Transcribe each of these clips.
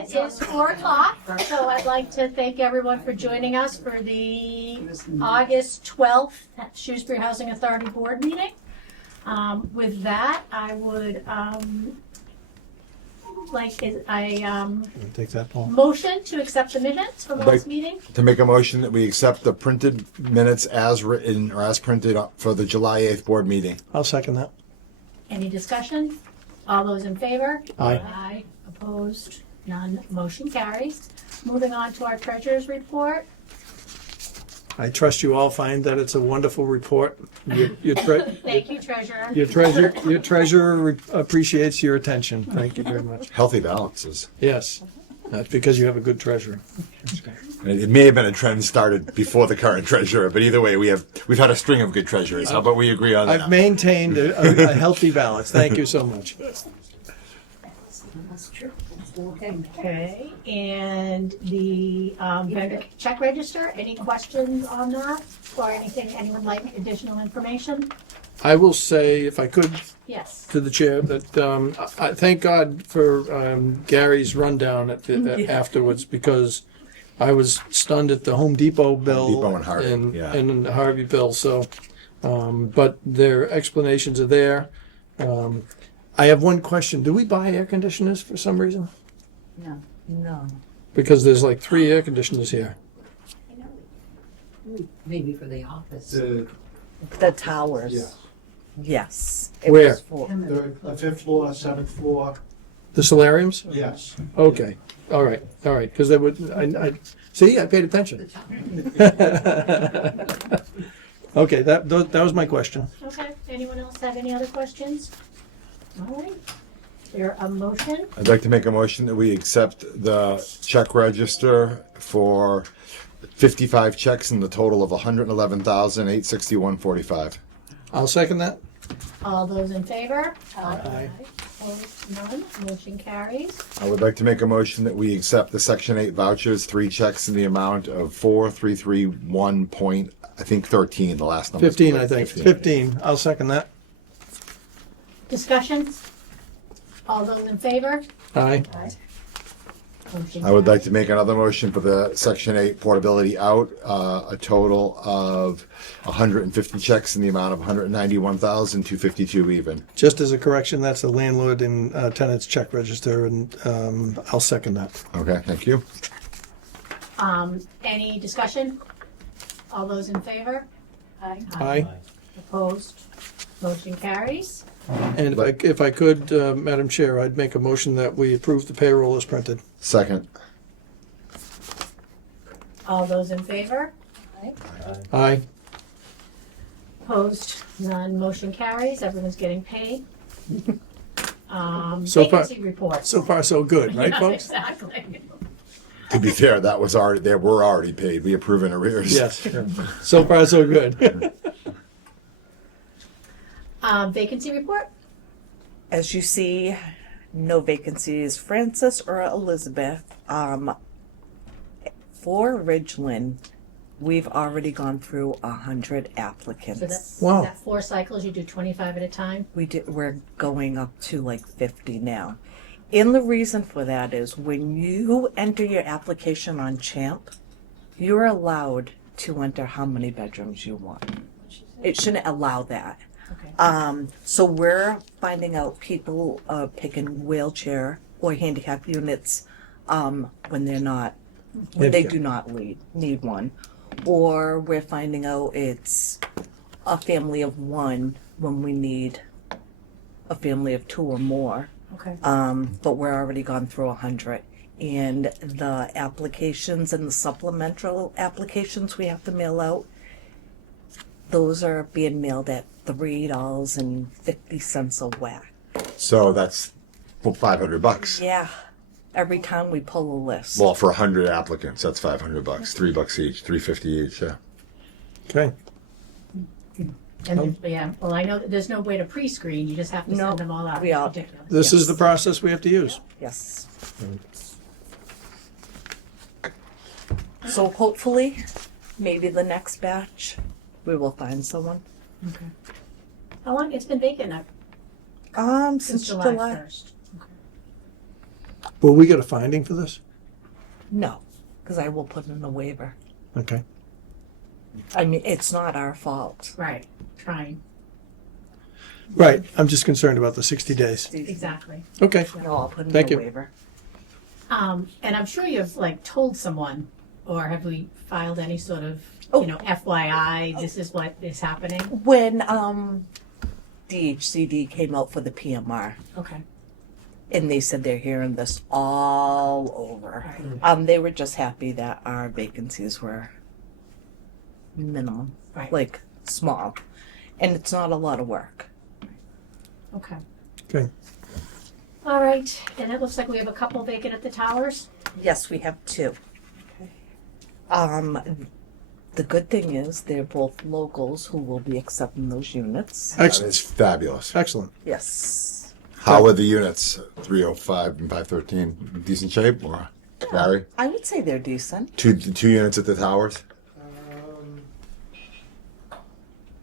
It is 4 o'clock, so I'd like to thank everyone for joining us for the August 12th Shrewsbury Housing Authority Board meeting. With that, I would Take that, Paul. motion to accept the minutes from last meeting. To make a motion that we accept the printed minutes as written or as printed for the July 8th board meeting. I'll second that. Any discussion? All those in favor? Aye. Aye. Opposed? None. Motion carries. Moving on to our treasurer's report. I trust you all find that it's a wonderful report. Thank you, treasurer. Your treasurer appreciates your attention. Thank you very much. Healthy balances. Yes, that's because you have a good treasurer. It may have been a trend started before the current treasurer, but either way, we've had a string of good treasurers. How about we agree on that? I've maintained a healthy balance. Thank you so much. Okay, and the vendor check register, any questions on that? Or anything, anyone like additional information? I will say, if I could, Yes. to the chair, that I thank God for Gary's rundown afterwards, because I was stunned at the Home Depot bill Depot and Harvey, and the Harvey bill. So, but their explanations are there. I have one question. Do we buy air conditioners for some reason? No. Because there's like 3 air conditioners here. Maybe for the office. The towers. Yeah. Yes. Where? Was for, The 5th floor, 7th floor, The solariums? yes. Okay. All right. Because they would. I see. I paid attention. Okay. That was my question. Okay, anyone else have any other questions? All right, is there a motion? I'd like to make a motion that we accept the check register for 55 checks in the total of $111,861.45. I'll second that. All those in favor? Aye. Opposed? None. Motion carries. I would like to make a motion that we accept the Section 8 vouchers, 3 checks in the amount of 4,331 point, I think 13, the last number. 15, I think. 15. I'll second that. Discussion? All those in favor? Aye. Motion I would like carries. to make another motion for the Section 8 portability out, a total of 150 checks in the amount of $191,252 even. Just as a correction, that's the landlord and tenant's check register, and I'll second that. Okay, thank you. Any discussion? All those in favor? Aye. Opposed? Motion carries. And if I could, Madam Chair, I'd make a motion that we approve the payroll as printed. Second. All those in favor? Aye. Opposed? None. Motion carries. Everyone's getting paid. So far- Vacancy reports. So far, so good, right, folks? Exactly. To be fair, that was already, they were already paid. We approve in arrears. Yes. So far, so good. Vacancy report? as you see, no vacancies. Francis or Elizabeth. For Ridgeland, we've already gone through 100 applicants. So that's Wow. that 4 cycles, you do 25 at a time? We're going up to like 50 now. And the reason for that is when you enter your application on Champ, you're allowed to enter how many bedrooms you want. It shouldn't allow that. Okay. So we're finding out people picking wheelchair or handicap units when they do not need one. Or we're finding out it's a family of 1 when we need a family of 2 or more. Okay. But we're already gone through 100. And the applications and the supplemental applications we have to mail out, those are being mailed at $3.50 a whack. So that's $500. Yeah, every time we pull a list. Well, for 100 applicants, that's $500. $3 each, $3.50 each. Yeah. Okay. And yeah, well, I know that there's no way to pre-screen, you just have to No, send them all out. we all- It's ridiculous. This is the process we have to use. Yes. So hopefully, maybe the next batch, we will find someone. How long, it's been vacant now? Since July. 1st. Okay. Will we get a finding for this? No, because I will put in a waiver. Okay. I mean, it's not our fault. Right, trying, Right, I'm just concerned about the 60 days. exactly. Okay, No, I'll put in Thank a you. waiver. And I'm sure you've like told someone, or have we filed any sort of, Oh. you know, FYI, this is what is happening? When DHCD came out for the PMR, Okay, and they said they're hearing this all over. They were just happy that our vacancies were minimum, right, like small, and it's not a lot of work. okay. okay. All right, and it looks like we have a couple vacant at the towers. Yes, we have two. The good thing is they're both locals who will be accepting those units. That Excellent. is fabulous. Excellent. Yes. How are the units? 305 and 513. Decent shape, or Barry? I would say they're decent. Two units at the towers.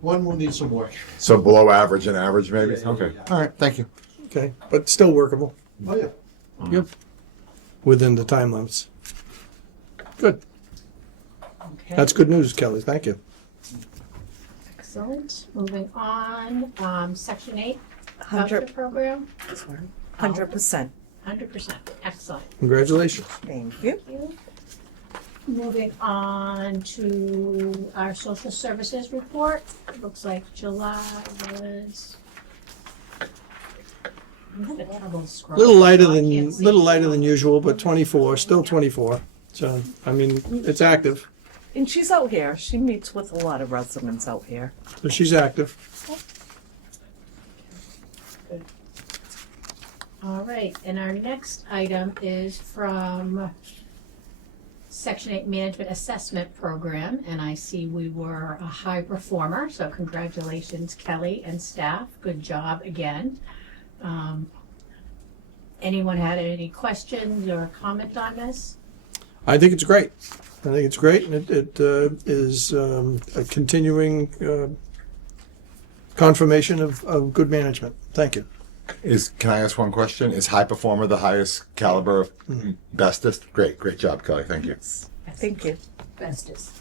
One will need some work. So below average and average, maybe. Yeah, yeah, Okay. yeah. All right. Thank you. Okay, but still workable Oh, yeah. Yep. within the time limits. Good. Okay. That's good news, Kelly. Thank you. Excellent. Moving on, section 8, voucher 100%. program, 100%. 100%. Excellent. Congratulations. Thank you. Thank you. Moving on to our social services report. It looks like July was. I'm having trouble scrolling, Little lighter so I than can't see. little lighter than usual, but 24, still 24. So I mean, it's active. And she's out here. She meets with a lot of residents out here. So she's active. All right, and our next item is from Section 8 Management Assessment Program, and I see we were a high performer, so congratulations, Kelly and staff. Good job again. Anyone had any questions or comment on this? I think it's great. I think it's great, and it is a continuing confirmation of good management. Thank you. Can I ask one question? Is high performer the highest caliber of bestest? Great job, Kelly. Thank you. Thank you. Bestest.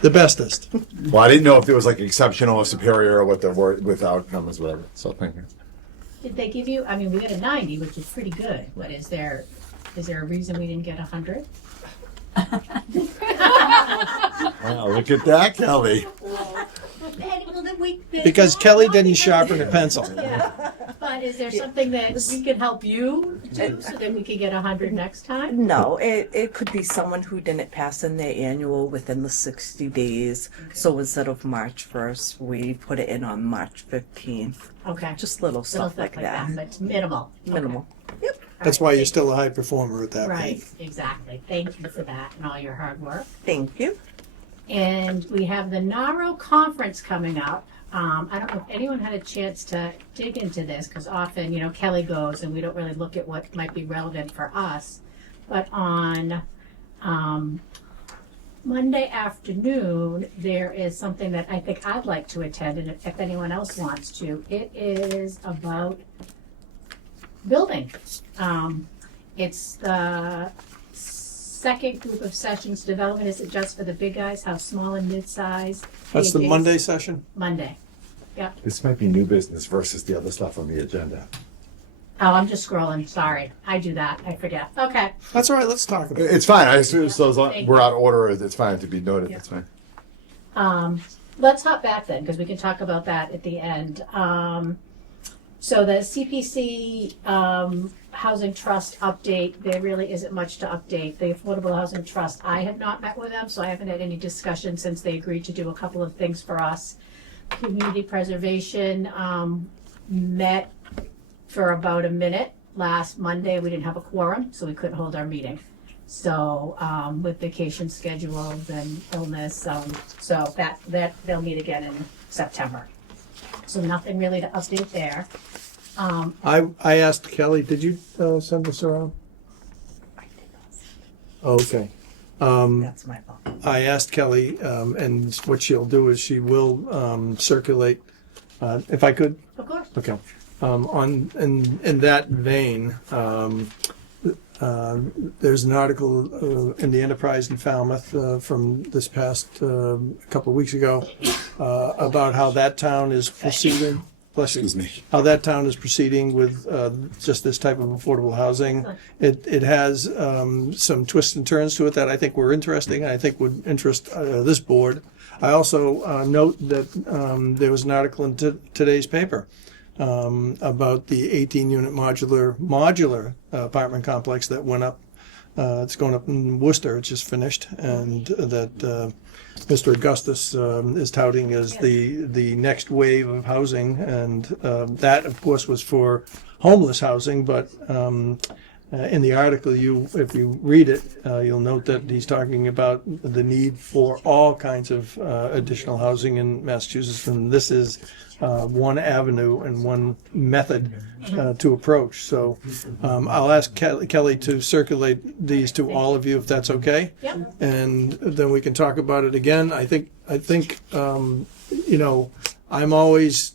The bestest. Well, I didn't know if there was like exceptional or superior or what the word without numbers, whatever. So thank you. Did they give you, I mean, we got a 90, which is pretty good, but is there a reason we didn't get 100? Wow, look at that, Kelly. Because Kelly didn't sharpen a pencil. Yeah, but is there something that we could help you do so that we could get 100 next time? No, it could be someone who didn't pass in their annual within the 60 days. So instead of March 1st, we put it in on March 15th. Okay. Just little stuff like that. But it's minimal. Minimal. Yep. That's why you're still a high performer at that Right, rate. exactly. Thank you for that and all your hard work. Thank you. And we have the NARO conference coming up. I don't know if anyone had a chance to dig into this, because often, you know, Kelly goes and we don't really look at what might be relevant for us. But on Monday afternoon, there is something that I think I'd like to attend, and if anyone else wants to. It is about building. It's the second group of sessions. Development isn't just for the big guys, how small and mid-size. That's the it is Monday session? Monday. This might be new business versus the other stuff on the agenda. Oh, I'm just scrolling, sorry. I do that, I forget. Okay. That's all right, let's talk about it. It's fine. I assume so as long Thank we're you. out of order. It's fine to be noted. It's fine. Let's hop back then, because we can talk about that at the end. So the CPC Housing Trust update, there really isn't much to update. The Affordable Housing Trust, I have not met with them, so I haven't had any discussion since they agreed to do a couple of things for us. Community Preservation met for about a minute last Monday. We didn't have a quorum, so we couldn't hold our meeting. So with vacation schedules and illness, so that they'll meet again in September. So nothing really to update there. I asked Kelly, did you send this around? Okay. That's my fault. I asked Kelly, and what she'll do is she will circulate, if I could. Of course. Okay. In that vein, There's an article in the Enterprise in Falmouth from this past couple of weeks ago about how that town is proceeding. Excuse me. How that town is proceeding with just this type of affordable housing. It has some twists and turns to it that I think were interesting, and I think would interest this board. I also note that there was an article in today's paper about the 18-unit modular apartment complex that went up. It's going up in Worcester. It's just finished, and that Mr. Augustus is touting as the next wave of housing, and that, of course, was for homeless housing. But in the article, if you read it, you'll note that he's talking about the need for all kinds of additional housing in Massachusetts, and this is one avenue and one method to approach. So I'll ask Kelly to circulate these to all of you if that's okay. Yep. And then we can talk about it again. I think you know, I'm always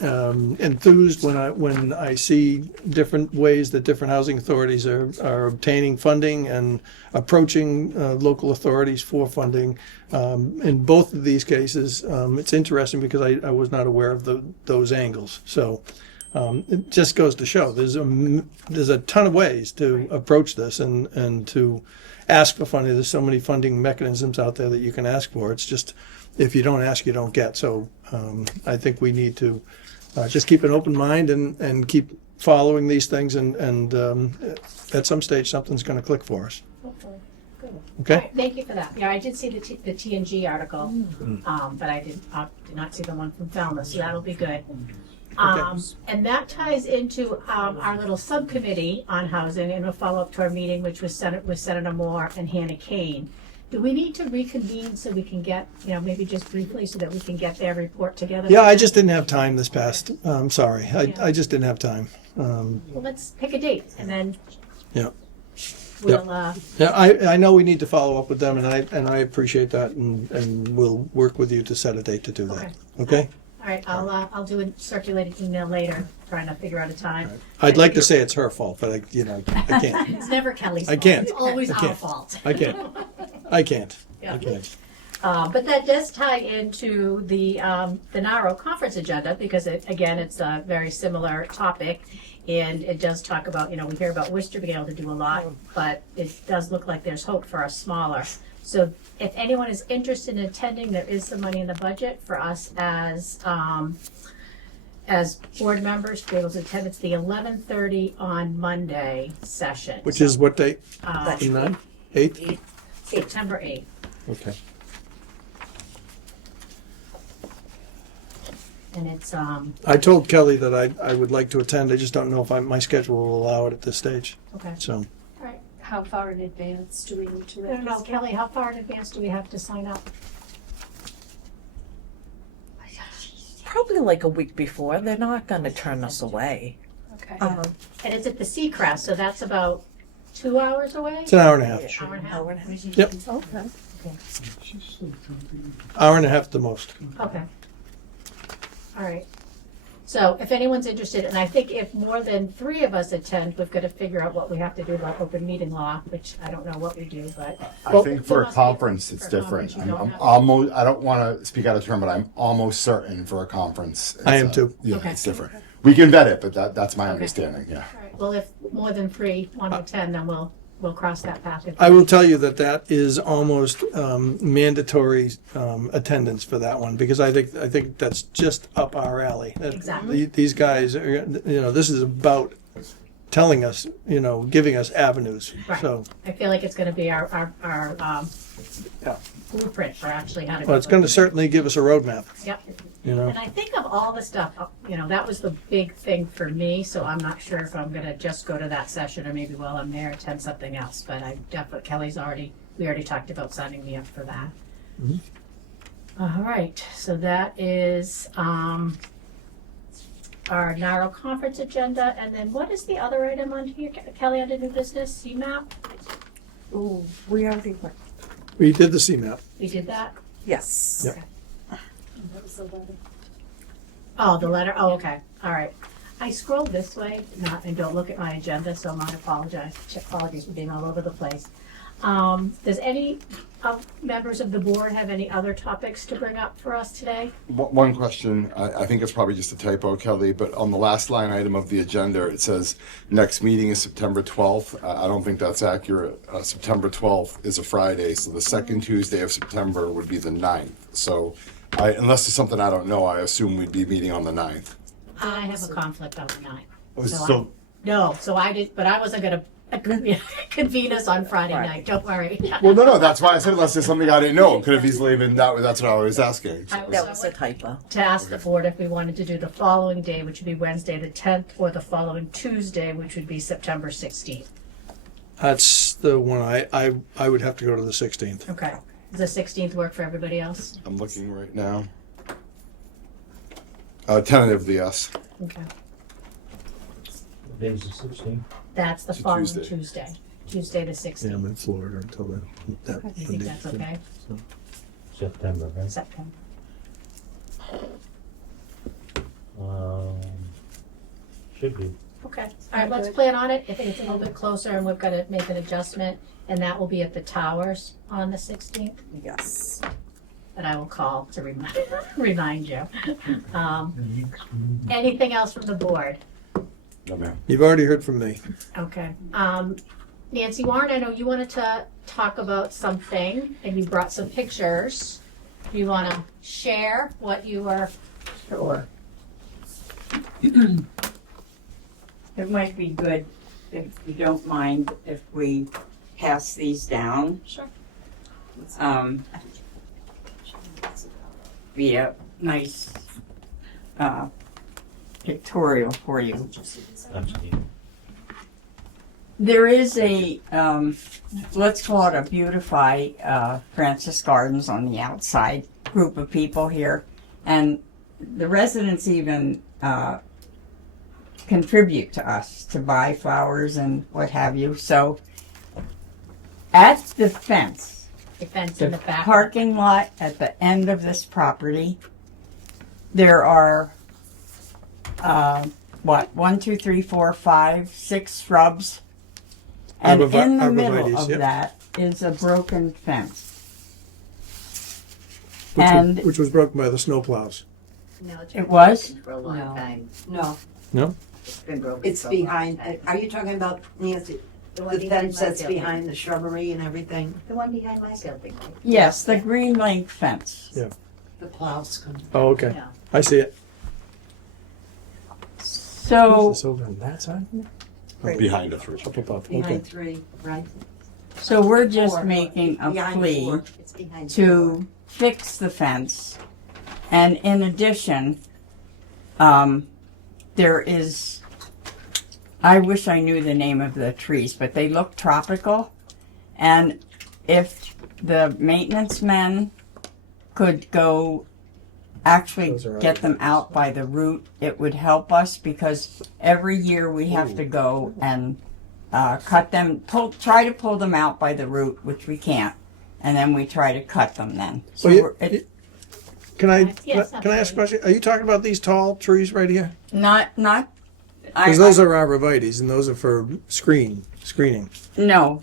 enthused when I see different ways that different housing authorities are obtaining funding and approaching local authorities for funding. In both of these cases, it's interesting because I was not aware of those angles. So it just goes to show there's a ton of ways to approach this and to ask for funding. There's so many funding mechanisms out there that you can ask for. It's just if you don't ask, you don't get. So I think we need to just keep an open mind and keep following these things, and at some stage something's going to click for us. Hopefully. Good. Okay? All right, thank you for that. Yeah, I did see the TNG article, but I did not see the one from Falmouth, so that'll be good. And that ties into our little subcommittee on housing and a follow-up to our meeting, which was with Senator Moore and Hannah Kane. Do we need to reconvene so we can get, maybe just briefly so that we can get their report together? Yeah, I just didn't have time this past. I'm sorry. I just didn't have time. Well, let's pick a date and then Yeah. we'll, Yeah, I know we need to follow up with them, and I appreciate that, and we'll work with you to set a date to do that. Okay? all right, I'll do a circulated email later, trying to figure out a time. I'd like to say it's her fault, but I can't. It's never Kelly's I fault. can't. It's always I our can't. fault. I can't. Yeah. I can't. But that does tie into the NARO conference agenda because it's a very similar topic. And it does talk about, we hear about Worcester being able to do a lot, but it does look like there's hope for us smaller. So if anyone is interested in attending, there is some money in the budget for us as board members to be able to attend. It's the 11:30 on Monday session. Which is what date? uh, The 9th? 8th? September 8th. Okay. And it's, I told Kelly that I would like to attend. I just don't know if my schedule will allow it at this stage. okay. So All right. How far in advance do we need to I don't know, register? Kelly, how far in advance do we have to sign up? Probably like a week before. They're not going to turn us away. Okay. Um, And it's at the Seacrest, so that's about 2 hours away? it's an hour and a half. Hour and a half? hour and a half. Yep. Okay. Hour and a half at the most. Okay. All right. So if anyone's interested, and I think if more than 3 of us attend, we've got to figure out what we have to do about open meeting law, which I don't know what we do, but. I think for There a must be- conference, it's for a different. conference, you don't I'm have- almost, I don't want to speak out of turn, but I'm almost certain for a conference. I it's, am too. Yeah, Okay. it's different. We can vet it, but that's my understanding, yeah. All right. Well, if more than 3 want to attend, then we'll cross that path. I will tell you that is almost mandatory attendance for that one, because I think that's just up our alley. Exactly. These guys are, this is about telling us, giving us avenues. Right. So, I feel like it's going to be our yeah. blueprint for actually how to. Well, it's going to certainly give us a roadmap, Yep. And I think of all the stuff, that was the big thing for me, so I'm not sure if I'm gonna just go to that session or maybe while I'm there attend something else, but I definitely, we already talked about signing me up for that. All right, so that is, our NARO conference agenda, and then what is the other item on here, Kelly, under new business, CMAP? Ooh, we already went. we did the CMAP. We did that? Yes. Yep. That was the letter. Oh, the letter, oh, okay, all right. I scrolled this way, and don't look at my agenda, so my apologies for being all over the place. Does any members of the board have any other topics to bring up for us today? One question, I think it's probably just a typo, Kelly, but on the last line item of the agenda, it says next meeting is September 12th. I don't think that's accurate. September 12th is a Friday, so the second Tuesday of September would be the 9th. So unless it's something I don't know, I assume we'd be meeting on the 9th. I have a conflict on the 9th. So I did, but I wasn't gonna convene us on Friday night, don't worry. Well, no, that's why I said unless there's something I didn't know. Could have easily been that's what I was asking. I That was a typo. to ask the board if we wanted to do the following day, which would be Wednesday the 10th, or the following Tuesday, which would be September 16th. That's the one I would have to go to the 16th. Okay. Does the 16th work for everybody else? I'm looking right now. Tentatively, yes. Okay. Days the 16th. That's the It's a following Tuesday. Tuesday the Yeah, 16th. I'm in Florida until then. I think that's okay. September, right? September. Should be. Okay. All right, let's plan on it. If it's a little bit closer and we've got to make an adjustment, and that will be at the Towers on the 16th. Yes. That I will call to remind you. Anything else from the board? No, ma'am. You've already heard from me. Okay. Nancy Warren, I know you wanted to talk about something, and you brought some pictures. Do you want to share what you were? Sure. It might be good, if you don't mind, if we pass these down. Sure. Be a nice pictorial for you. That's neat. There is a, let's call it a Beautify Francis Gardens on the outside group of people here. And the residents even contribute to us to buy flowers and what have you. So at the fence, The fence the in the back. parking lot at the end of this property, there are, 1, 2, 3, 4, 5, 6 shrubs. And in the middle Arborvitaes, of yep. that is a broken fence. Which was broken by the snowplows. No, it's It was? been for a long No. time. No, No? It's been broken. it's for a long behind, time. are you talking about, Nancy, The one the behind fence my that's building. behind the shrubbery and everything? The one behind my building, right? Yes, the green link fence. Yeah. The plows come. Oh, okay. Yeah. I see it. So, Is this over on that side? Behind us, Richard. Up above. Okay. Behind 3, right? so we're just Four. making a Behind plea 4. It's behind. to fix the fence. And in addition, there is, I wish I knew the name of the trees, but they look tropical. And if the maintenance men could go actually Those are get them out by the root, it would help us, because every year we have to go and cut them, try to pull them out by the root, which we can't. And then we try to cut them then. So Well, we're- Can I Yes, can I ask a question? Are you talking about these tall trees right here? not, Because those are arborvitaes, and those are for screening. no,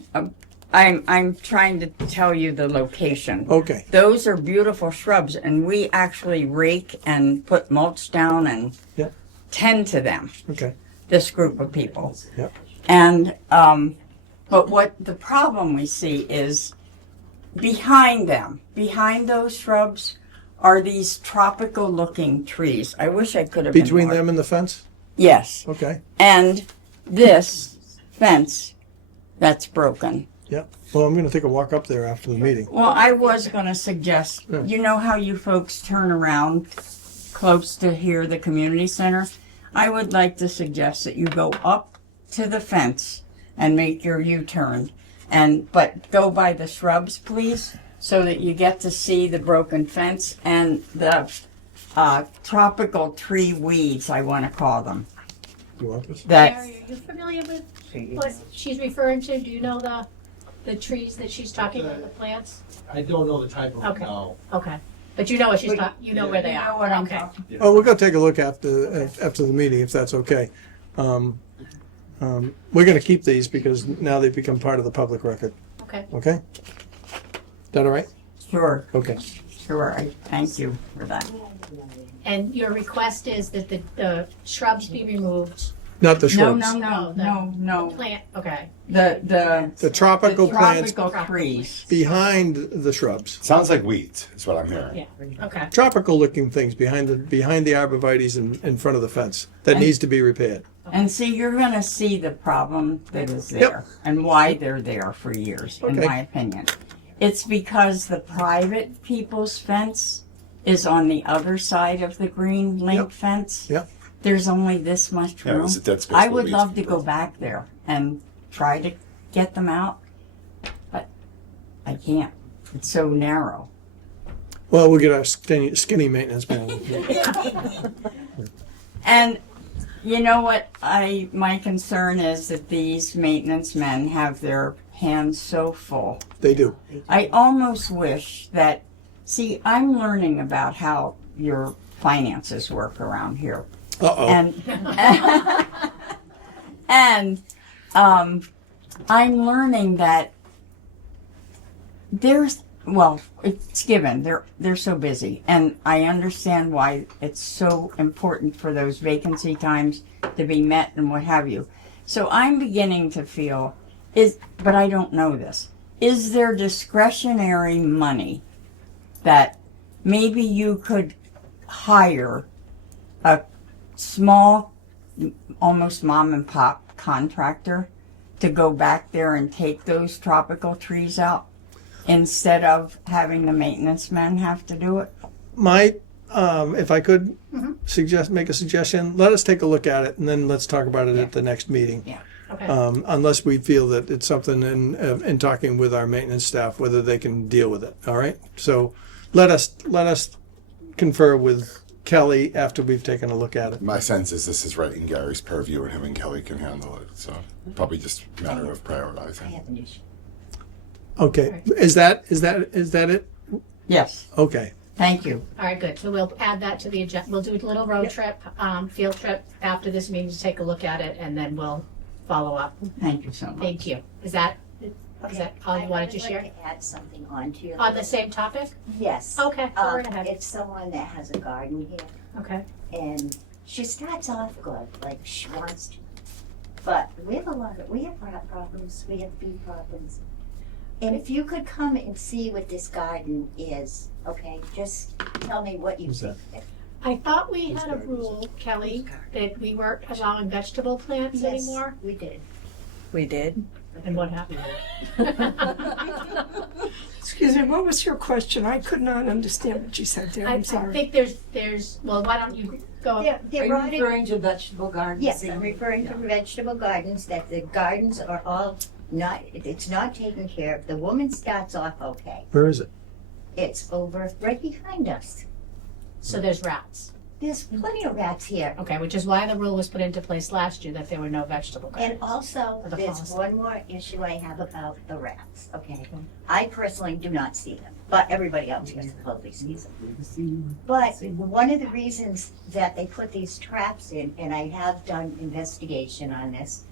I'm trying to tell you the location. Okay. Those are beautiful shrubs, and we actually rake and put mulch down and Yeah. tend to them, Okay. this group of people. Yep. And, but what the problem we see is behind them, behind those shrubs, are these tropical looking trees. I wish I could have been Between more- them and the fence? Yes. Okay. And this fence that's broken. Yep. Well, I'm going to take a walk up there after the meeting. Well, I was going to suggest, Yeah. you know how you folks turn around close to here, the community center? I would like to suggest that you go up to the fence and make your U-turn. But go by the shrubs, please, so that you get to see the broken fence and the tropical tree weeds, I want to call them. You want this? That Mary, are you familiar with what she's referring to? Do you know the trees that she's talking about, the plants? I don't know the type of, Okay. no. Okay. But you know what she's talking, you know where they You are. know what I'm Okay. talking about. Oh, we'll go take a look after the meeting, if that's okay. We're gonna keep these because now they've become part of the public record, Okay. okay? That all right? Sure, Okay. sure. Thank you for that. And your request is that the shrubs be removed? Not the No, shrubs. no, no, no, no. Plant, okay. The tropical plants tropical trees. behind the shrubs. Sounds like weeds, is what I'm hearing. Yeah, okay. Tropical looking things behind the arborvitae's in front of the fence that And- needs to be repaired. And see, you're gonna see the problem that is there and why they're there for years, in Okay. my opinion. It's because the private people's fence is on the other side of the green link Yep. fence. Yep. There's only this much Yeah, room. there's a dead space I where would weeds love to can go grow. back there and try to get them out, but I can't. It's so narrow. Well, we'll get our skinny maintenance man. And you know what? My concern is that these maintenance men have their hands so full. They do. I almost wish that, see, I'm learning about how your finances work around here. Uh-oh. And I'm learning that it's given. They're so busy, and I understand why it's so important for those vacancy times to be met and what have you. So I'm beginning to feel but I don't know this. Is there discretionary money that maybe you could hire a small, almost mom and pop contractor to go back there and take those tropical trees out instead of having the maintenance men have to do it? If I could make a suggestion, let us take a look at it and then let's talk about it at the next meeting. Yeah. Okay. Unless we feel that it's something in talking with our maintenance staff, whether they can deal with it, all right? So let us confer with Kelly after we've taken a look at it. My sense is this is right in Gary's purview and him and Kelly can handle it. So probably just a matter of I prioritizing. have an issue. Okay, is that it? Yes. Okay, Thank you. All right, good. So we'll add that to the agenda. We'll do a little road trip, field trip after this meeting to take a look at it, and then we'll follow up. Thank you so much. Thank you. Is that all you wanted to share? I would like to add something on to your. On the same topic? Yes. Okay, go right ahead. It's someone that has a garden here, Okay. and she starts off good, like she wants to. But we have rat problems, we have bee problems. And if you could come and see what this garden is, okay, just tell me what you Who's think. I thought we had a rule, Kelly, that we weren't allowing vegetable plants Yes, anymore. we did. We did. And what happened? Excuse me, what was your question? I could not understand what you said there. I I'm sorry. think there's, well, why don't you go? Are They're you rotting. referring to vegetable gardens? Yes, I'm referring to vegetable gardens, that the gardens are all it's not taken care of. The woman starts off okay. where is it? It's over right behind us. So there's rats. There's plenty of rats here. Okay, which is why the rule was put into place last year that there were no vegetable And gardens. also, For the there's policy. one more issue I have about the rats, okay? I personally do not see them, but everybody else here supposedly sees them. But one of the reasons that they put these traps in, and I have done investigation on this,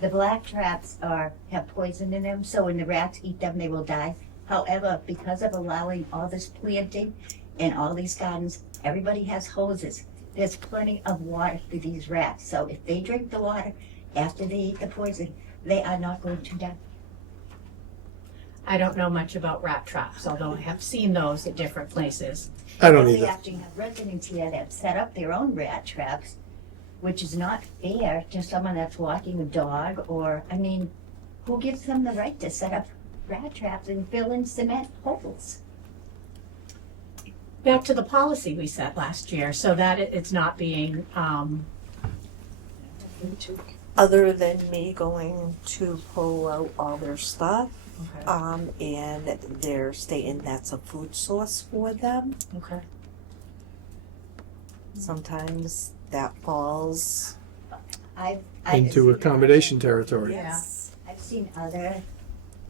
the black traps have poison in them, so when the rats eat them, they will die. However, because of allowing all this planting and all these gardens, everybody has hoses. There's plenty of water for these rats. So if they drink the water after they eat the poison, they are not going to die. I don't know much about rat traps, although I have seen those at different places. I don't We either. actually have residents here that have set up their own rat traps, which is not fair to someone that's walking a dog or, I mean, who gives them the right to set up rat traps and fill in cement holes? Back to the policy we set last year, so that it's not being, Other than me going to pull out all their stuff, and they're stating that's a food source for them. okay. Sometimes that falls. I've Into seen accommodation territory. Yes. I've seen other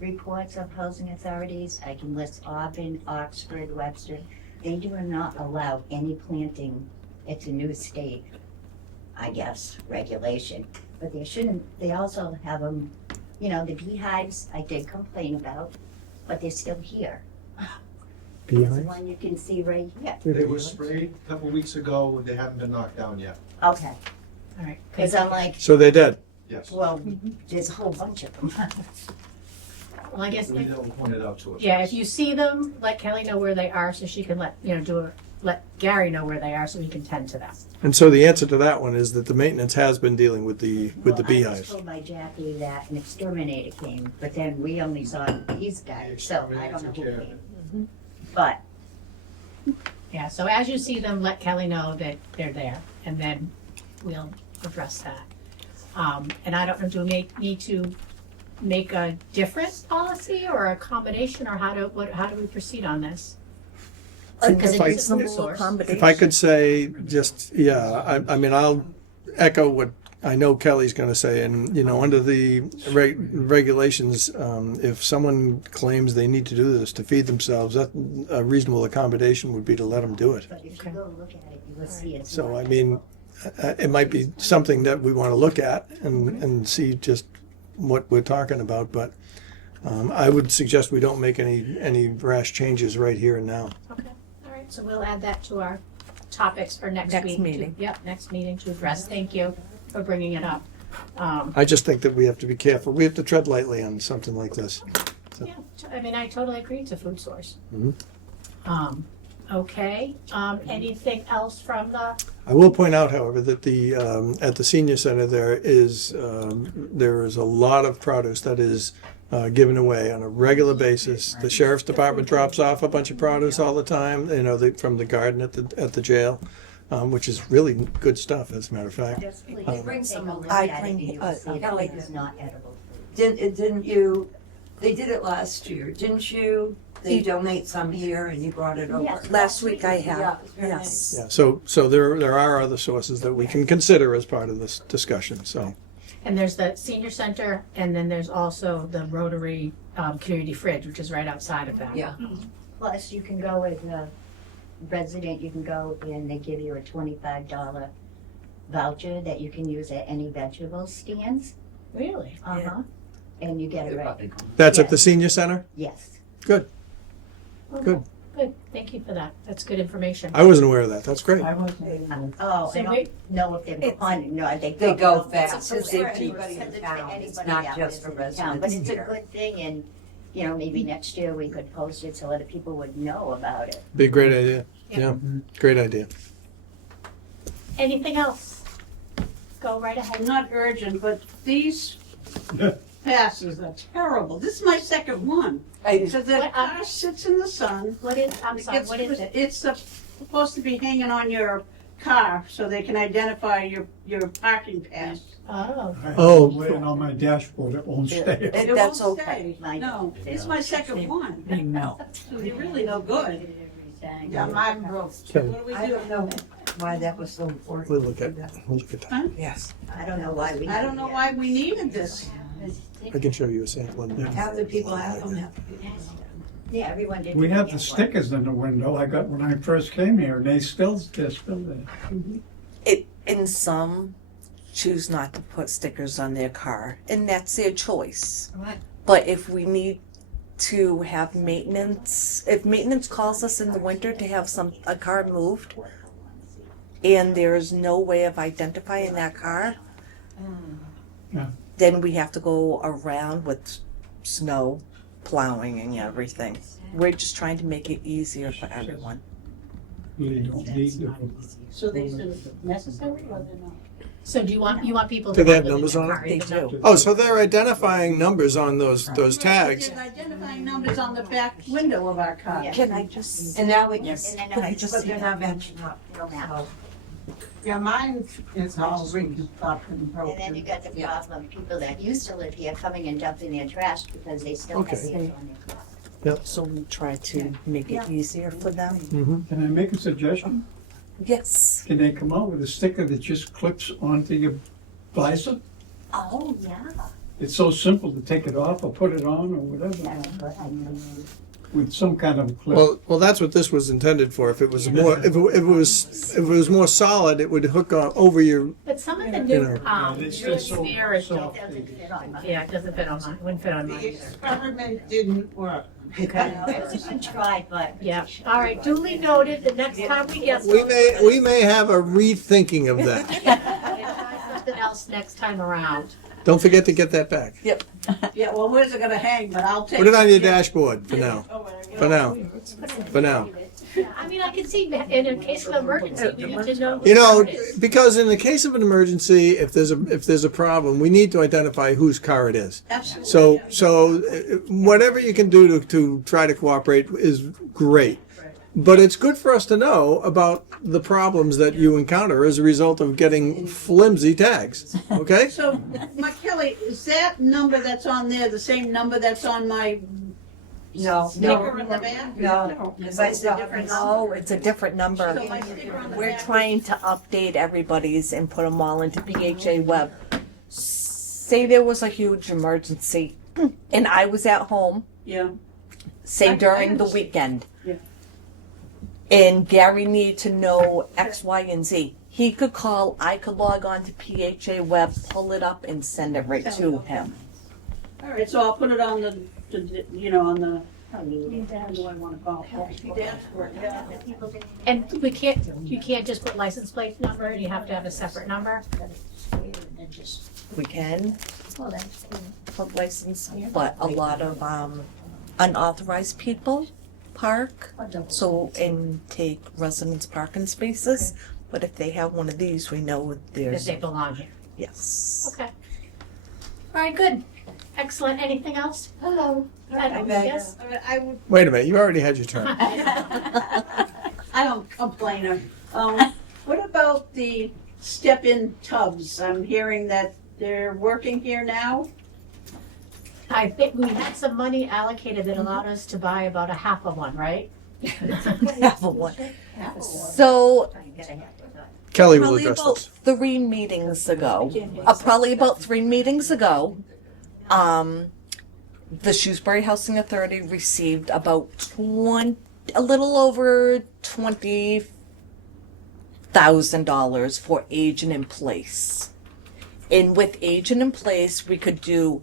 reports of housing authorities. I can list Auburn, Oxford, Webster. they do not allow any planting. It's a new state, I guess, regulation. But they shouldn't, they also have them, you know, the beehives I did complain about, but they're still here. There's the one you can see right here. They were sprayed a couple weeks ago, and they haven't been knocked down yet. Okay, All right. because I'm like, So they're dead. Yes. well, there's a whole bunch of them. Well, I guess, Lee Dillon pointed out to us. yeah, if you see them, let Kelly know where they are so she can let Gary know where they are so he can tend to them. And so the answer to that one is that the maintenance has been dealing with the Well, I was beehives. told by Jackie that an exterminator came, but then we only saw these guys, so I don't know who Exterminator took care of came. But Yeah, so as you see them, let Kelly know that they're there, and then we'll address that. And I don't know, do we need to make a different policy or a combination, or how do we proceed on this? Because If it I- is a food Reasonable source. accommodation. If I could say just, yeah, I mean, I'll echo what I know Kelly's going to say. And, you know, under the regulations, if someone claims they need to do this to feed themselves, that a reasonable accommodation would be to let them do it. but if you go look at it, you will see it's. So, not- I mean, it might be something that we want to look at and see just what we're talking about. But I would suggest we don't make any rash changes right here and now. Okay, all right, so we'll add that to our topics for next Next week. meeting. Yep, next meeting to address. Thank you for bringing it up. I just think that we have to be careful. We have to tread lightly on something like this. Yeah, I mean, I totally agree, it's a food source. Mhm. Okay, anything else from the, I will point out, however, that the at the senior center there is a lot of produce that is given away on a regular basis. The sheriff's department drops off a bunch of produce all the time. You know, from the garden at the jail, which is really good stuff, as a matter of fact. Just please bring take some a look I at it bring, and you will see that Kelly. it is not edible food. Didn't you, they did it last year, didn't you? They donate some here and you brought it over. Yes. Last week I Yeah, have, it's very nice. yes. Yeah. So there are other sources that we can consider as part of this discussion. So and there's the senior center, and then there's also the Rotary Community Fridge, which is right outside of that. Yeah. Plus, you can go as a resident, you can go and they give you a $25 voucher that you can use at any vegetable stands. Really? Uh-huh. And you get it right. that's at the senior center. Yes. Good. Okay, Good. Good, thank you for that, that's good information. I wasn't aware of that. That's great. Oh, I So don't know if they're on, no, they They go It's fast. for It's for anybody anybody in it's for town. It's anybody not that just lives for in town. But residents it's a here. good thing, and, you know, maybe next year we could post it so other people would know about it. Be a great idea. Yeah. Yeah, great idea. Anything else? Go right ahead. Not urgent, but these passes are terrible. This is my second one. So the What, car sits in the sun. What is, I'm It sorry, gets- what is it? It's supposed to be hanging on your car so they can identify your parking pass. Oh, Oh. Laying on my dashboard, it won't stay. It That's won't okay. stay. No, it's my second one. They melt. So they're really no good. Yeah, mine broke. Okay. What do we I do? don't know why that was so important. We'll look at that. Yes. I don't know why we. I don't know why we needed this. I can show you a sample in there. Have the people have them, have the people. Yeah, everyone did. We have the get one. stickers in the window I got when I first came here, and they're still there. And some choose not to put stickers on their car, and that's their choice. Right. But if we need to have maintenance, if maintenance calls us in the winter to have a car moved, and there is no way of identifying that car, Yeah. then we have to go around with snow plowing and everything. We're just trying to make it easier for everyone. Really don't need them. So these are necessary or they're not? so do you want people to? Do they have live in numbers their on it? car, They even though- do. Oh, so they're identifying numbers on those tags. There's identifying numbers on the back window of our car. Yeah. Can I just? And now we And just, then Can I just but see they're that? not matching up. It'll match. Yeah, mine is all ripped up and And broken. then you got the Yeah. problem, people that used to live here coming and dumping their trash because they still have Okay. these on their car. So we try to make it easier for them. Can I make a suggestion? Yes. Can they come out with a sticker that just clips onto your visor? Oh, yeah. it's so simple to take it off or put it on or whatever, with some kind of clip. Well, that's what this was intended for. If it was more, if it was more solid, it would hook over your. But some of the You new, know. It's just so mirrors soft. yeah, it doesn't fit on mine, wouldn't fit on mine The either. experiment didn't work. Okay. It's a good try, but. Yeah, all right, duly noted, the next time we get We may have a rethinking of that. try something else next time around. Don't forget to get that back. Yeah, well, where's it gonna hang, but I'll take. Put it on your Yeah. dashboard for now. For now. For now. Yeah, I mean, I can see that in a case of emergency, we need to know. You know, who it is. because in the case of an emergency, if there's a problem, we need to identify whose car it is. Absolutely. So whatever you can do to try to cooperate is great. But it's good for us to know about the problems that you encounter as a result of getting flimsy tags. Okay? So, Mike Kelly, is that number that's on there the same number that's on my No. sticker in the back? No, Because that's a different number. no, it's a different number. So my sticker on the We're back. trying to update everybody's and put them all into PHA web. Say there was a huge emergency and I was at home, Yeah. say I during the understand. weekend. Yeah. And Gary needed to know X, Y, and Z. He could call, I could log on to PHA web, pull it up and send it right to him. All right, so I'll put it on the on the, how do I wanna call it? Dashboard, yeah. And you can't just put license plate number, you have to have a separate number. We can put license, but a lot of unauthorized people park, and take residence parking spaces. But if they have one of these, we know If there's, they belong here. yes. Okay. All right, good. Excellent. Anything else? Hello. Yes? I would, Wait a minute, you already had your turn. I don't complain. What about the step-in tubs? I'm hearing that they're working here now? I think we had some money allocated that allowed us to buy about a half of one, right? Have one. So Kelly will probably address about this. 3 meetings ago, the Shrewsbury Housing Authority received about a little over $20,000 for aging in place. And with aging in place, we could do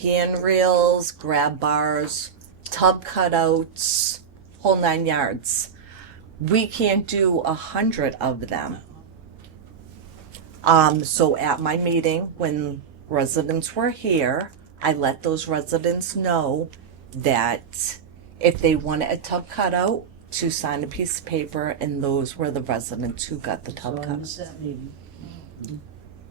handrails, grab bars, tub cutouts, whole 9 yards. We can't do 100 of them. So at my meeting, when residents were here, I let those residents know that if they wanted a tub cutout, to sign a piece of paper, and those were the residents who got the tub cutouts.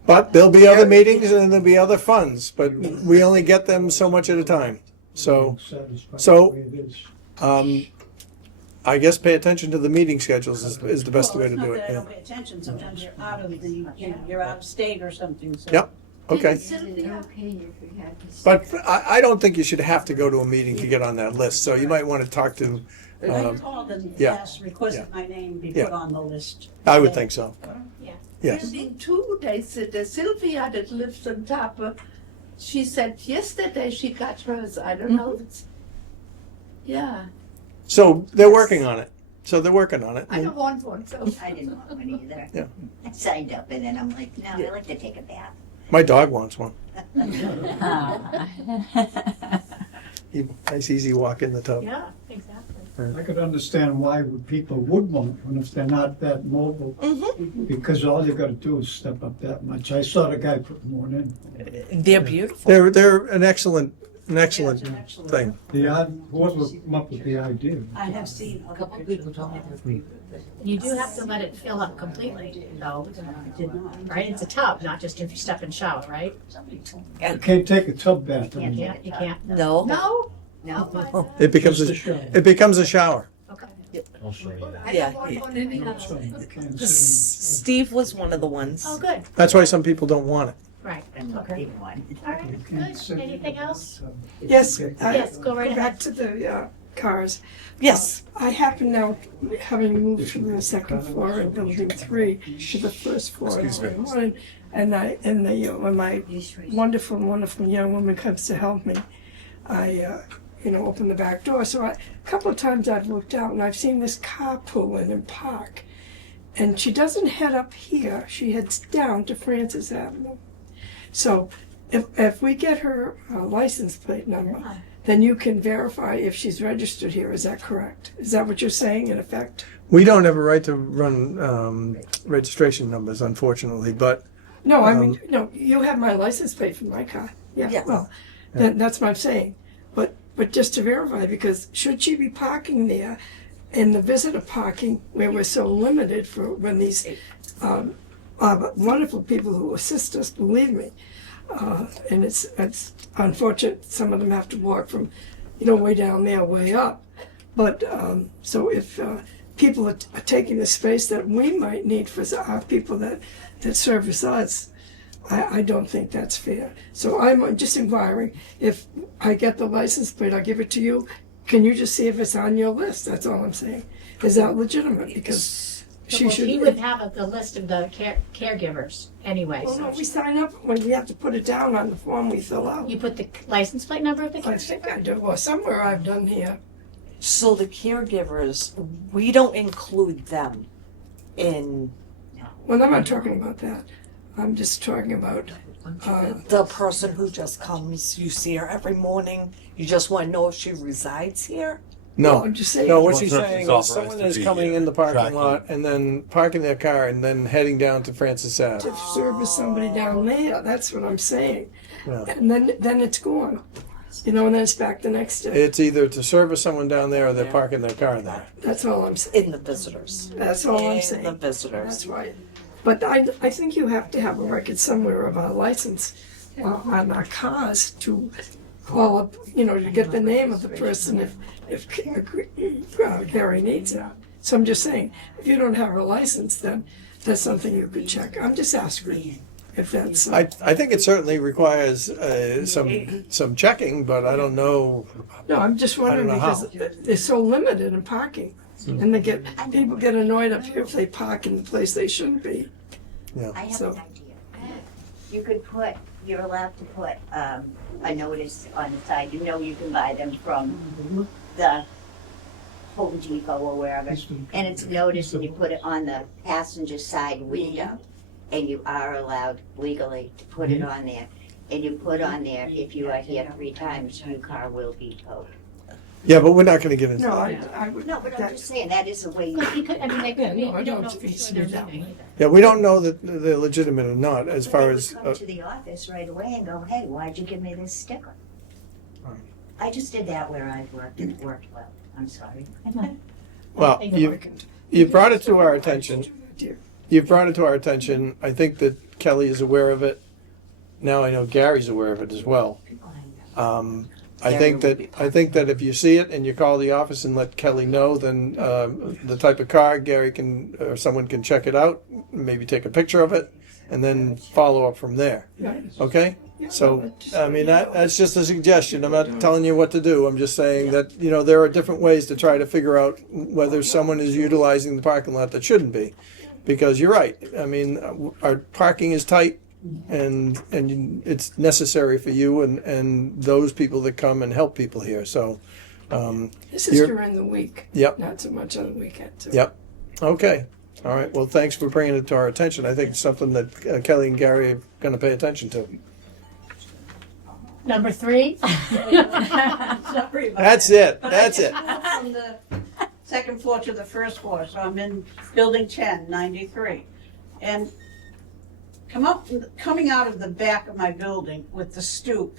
But there'll be other meetings and there'll be other funds, but we only get them so much at a time. So, Satisfied so- the way it is. I guess pay attention to the meeting schedules is the best Well, way to it's do not it. that I Yeah. don't pay attention, sometimes you're out of the, you're out of state or something, so. Yep. Okay. But I don't think you should have to go to a meeting to get on that list. So you might want to talk to. I called and yeah, asked, requested my name be yeah. put on the list. I would think so. Yeah. Yes. Building 2, they said that Sylvia that lives on top of, she said yesterday she got hers. I don't know if it's, yeah. So they're working on it. So they're working on it. I don't want one, so. I didn't want one either. Yeah. I signed up and then I'm like, no, I like to take a bath. My dog wants one. Nice easy walk in the tub. Yeah, exactly. I could understand why people would want one if they're not that mobile, because all you gotta do is step up that much. I saw the guy putting one in. They're beautiful. They're an excellent thing. Whoever came up with the idea. I have seen A other couple pictures. people told me they're free. You do have to let it fill up completely, though, I did not. right? It's a tub, not just if you step and shower, right? You can't take a tub bath You in there. can't, you can't. No. No? No. It becomes Just a a shower. it becomes a shower. Okay. I'll show you. I Yeah, don't want yeah. one anyhow. So you can't sit Steve was one of the ones. Oh, good. That's why some people don't want it. Right. And not Okay. big one. All in- you right, can't good. sit in Anything a else? tub. Yes, Yes, go right back ahead. to the cars. Yes. I happen now, having moved from the second floor in building 3 to the first floor in building 1, and when my wonderful young woman comes to help me, I open the back door. So a couple of times I've looked out and I've seen this car pull in and park. And she doesn't head up here, she heads down to Francis Avenue. So if we get her license plate number, then you can verify if she's registered here. Is that correct? Is that what you're saying in effect? We don't have a right to run registration numbers, unfortunately, but No, I mean, no, you have my license plate for my car. Yeah, Yes. well, that's what I'm saying. But just to verify, because should she be parking there in the visitor parking where we're so limited for when these wonderful people who assist us, believe me, and it's unfortunate some of them have to walk from, way down there, way up. But so if people are taking the space that we might need for our people that service us, I don't think that's fair. So I'm just inquiring, if I get the license plate, I'll give it to you. Can you just see if it's on your list? That's all I'm saying. Is that legitimate? Because He would have the list of the caregivers anyway. Well, So no, we sign up when we have to put it down on the form we fill out. you put the license plate number of the I caregiver? think I do, or somewhere I've done here. So the caregivers, we don't include them in Well, I'm not talking about that. I'm just talking about, the person who just comes, you see her every morning, you just want to know if she resides here? no. I'm just saying. No, what Well, she's she's saying is authorized someone to is be coming in the parking tracking. lot and then parking their car and then heading down to Francis Ave. To service somebody down there, that's what I'm saying. Yeah. And then it's gone. And then it's back the next day. It's either to service someone down there or they're parking their car there. That's all I'm saying. In the visitors. That's all I'm In saying. the visitors. That's right. But I think you have to have a record somewhere of our license on our cars to call up, to get the name of the person if Gary needs it. So I'm just saying, if you don't have a license, then that's something you could check. I'm just asking if that's. I think it certainly requires some checking, but I don't know. No, I'm just wondering I don't know because they're so limited in parking. And people get annoyed up here if they park in the place they shouldn't be. I have So- an idea. You're allowed to put a notice on the side. You can buy them from the Home Depot or wherever. And it's noticed and you put it on the passenger side window. And you are allowed legally to put it on there. And you put on there, if you are here 3 times, your car will be towed. Yeah, but we're not going to get into No, that. I would. No, but I'm just saying, that is a way. Because you could, I mean, they could, Yeah, no, I we don't don't know for think sure so, they're no. living either. Yeah, we don't know that they're legitimate or not as But far they as. would come to the office right away and go, hey, why'd you give me this sticker? I just did that where I worked and it worked well. I'm sorry. Well, you brought it to our attention. Dear. You've brought it to our attention. I think that Kelly is aware of it. Now I know Gary's aware of it as well. I think that if you see it and you call the office and let Kelly know, then the type of car, Gary can, or someone can check it out, maybe take a picture of it, and then follow up from there. Okay? So, I mean, that's just a suggestion. I'm not telling you what to do. I'm just saying that, there are different ways to try to figure out whether someone is utilizing the parking lot that shouldn't be. Because you're right. I mean, our parking is tight. And it's necessary for you and those people that come and help people here. So, This is during the week. Yep. Not so much on the weekend. So. Yep. Okay. All right. Well, thanks for bringing it to our attention. I think it's something that Kelly and Gary are going to pay attention to. Number 3. Sorry about That's that. it. That's it. From the second floor to the first floor, so I'm in building 10, 93. And coming out of the back of my building with the stoop,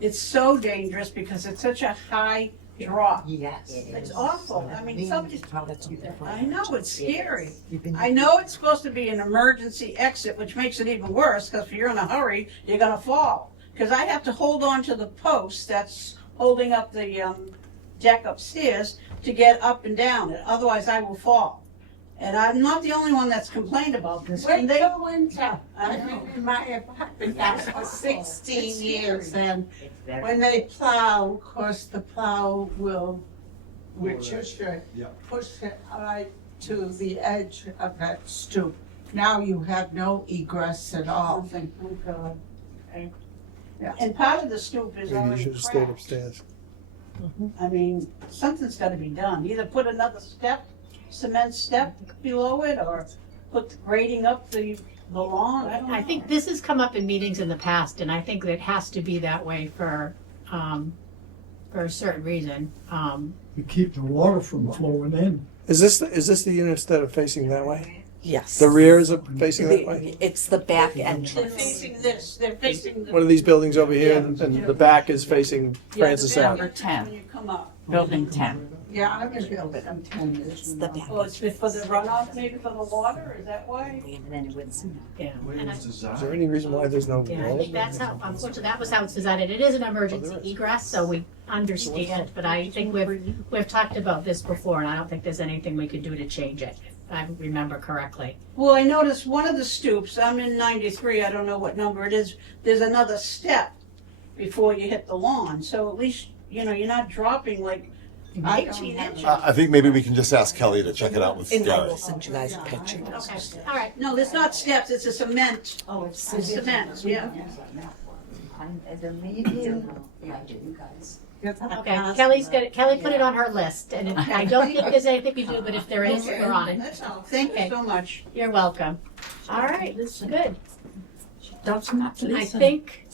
it's so dangerous because it's such a high drop. Yes. It's awful. I mean, somebody's, I know, it's scary. I know it's supposed to be an emergency exit, which makes it even worse, because if you're in a hurry, you're gonna fall. Because I have to hold on to the post that's holding up the deck upstairs to get up and down it, otherwise I will fall. And I'm not the only one that's complained about this. Wait And they- till winter. I I've know. been in my apartment house for 16 years, and It's very. when they plow, of course, the plow will, which you should, Yeah. push it right to the edge of that stoop. Now you have no egress at all. Thank God. And part of the stoop is Maybe you already should have stayed cracked. upstairs. I mean, something's gotta be done. Either put another step, cement step below it, or put the grading up the lawn, I don't know. I think this has come up in meetings in the past, and I think that it has to be that way for a certain reason. You keep the water from flowing in. Is this the units that are facing that way? Yes. The rears are facing that way? It's the back They're entrance. facing this, they're facing the. One of these buildings over here, and the back is facing Francis Yeah, Ave. the back when you come up. Building 10. Yeah, I was building 10 minutes. It's the back. Oh, it's for the runoff, maybe for the water, is that why? Yeah. And I- Is there any reason why there's no Yeah, I wall? think that's how, unfortunately, that was how it's designed. It is an emergency egress, so we understand, but I think we've talked about this before, and I don't think there's anything we could do to change it, if I remember correctly. Well, I noticed one of the stoops, I'm in 93, I don't know what number it is, there's another step before you hit the lawn, so at least, you're not dropping like I don't 18 have inches. I think maybe we can just ask Kelly to check it out with And I will Gary. send you guys a picture. Okay, all right. No, there's not steps, it's a cement. Oh, it's Cement, yeah. Okay, Kelly put it on her list, and I don't think there's anything we do, but if there is, we're on it. That's all, thank you Okay. so much. You're welcome. All right, good. Does not I listen. think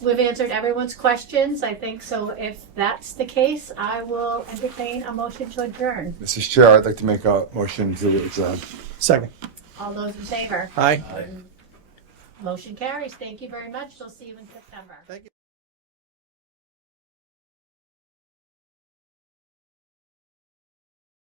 we've answered everyone's questions. I think so. If that's the case, I will entertain a motion to adjourn. Mrs. Chair, I'd like to make a motion to adjourn. Second. All those in favor? Aye. Motion carries. Thank you very much. We'll see you in September. Thank you.